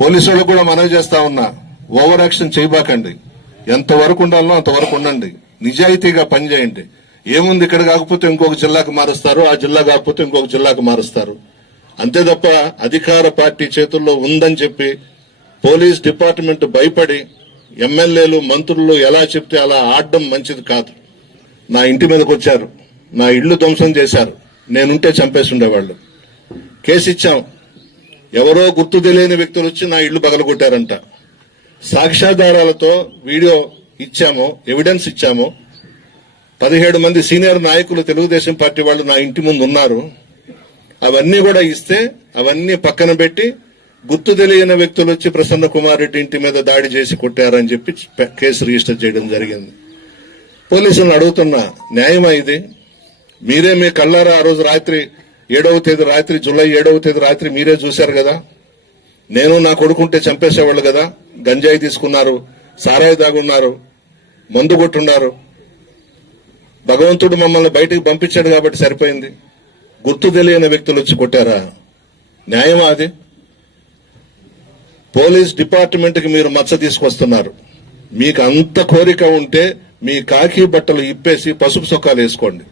Police వాళ్ళకు కూడా మనవి చేస్తా ఉన్నా ఓవర్ యాక్షన్ చేయబాకండి ఎంతవరకు ఉండాలో అంతవరకు ఉండండి. నిజాయితీగా పనిచేయండి. ఏముంది ఇక్కడ కాకపోతే ఇంకొక జిల్లాకు మారుస్తారు ఆ జిల్లా కాకపోతే ఇంకొక జిల్లాకు మారుస్తారు. అంతే తప్ప అధికార పార్టీ చేతుల్లో ఉందని చెప్పి పోలీస్ డిపార్ట్మెంట్ భయపడి ఎమ్మెల్యేలు మంత్రులు ఎలా చెప్తే అలా ఆడడం మంచిది కాదు. నా ఇంటి మీదకి వచ్చారు. నా ఇల్లు ధ్వంసం చేశారు. నేనుంటే చంపేసి ఉండేవాళ్ళు. కేసు ఇచ్చాం. ఎవరో గుర్తు తెలియని వ్యక్తులు వచ్చి నా ఇల్లు పగలగొట్టారంట. సాక్ష్యాధారాలతో వీడియో ఇచ్చాము ఎవిడెన్స్ ఇచ్చాము. పదిహేడు మంది సీనియర్ నాయకులు తెలుగుదేశం పార్టీ వాళ్ళు నా ఇంటి ముందు ఉన్నారు. అవన్నీ కూడా ఇస్తే అవన్నీ పక్కన పెట్టి గుర్తు తెలియని వ్యక్తులు వచ్చి ప్రసన్న కుమార్ రెడ్డి ఇంటి మీద దాడి చేసి కొట్టారని చెప్పి కేసు రిజిస్టర్ చేయడం జరిగింది. పోలీసులను అడుగుతున్నా న్యాయమా ఇది? మీరే మీ కళ్ళారా ఆ రోజు రాత్రి ఏడవ తేదీ రాత్రి జూలై ఏడవ తేదీ రాత్రి మీరే చూశారు కదా? నేను నా కొడుకుంటే చంపేసేవాళ్ళు కదా? గంజాయి తీసుకున్నారు సారాయి దాగున్నారు మందు కొట్టున్నారు. భగవంతుడు మమ్మల్ని బయటికి పంపించాడు కాబట్టి సరిపోయింది. గుర్తు తెలియని వ్యక్తులు వచ్చి కొట్టారా? న్యాయమా అది? పోలీస్ డిపార్ట్మెంట్కి మీరు మచ్చ తీసుకొస్తున్నారు. మీకు అంత కోరిక ఉంటే మీ కాకి బట్టలు ఇప్పేసి పసుపు సొక్కాలు వేసుకోండి.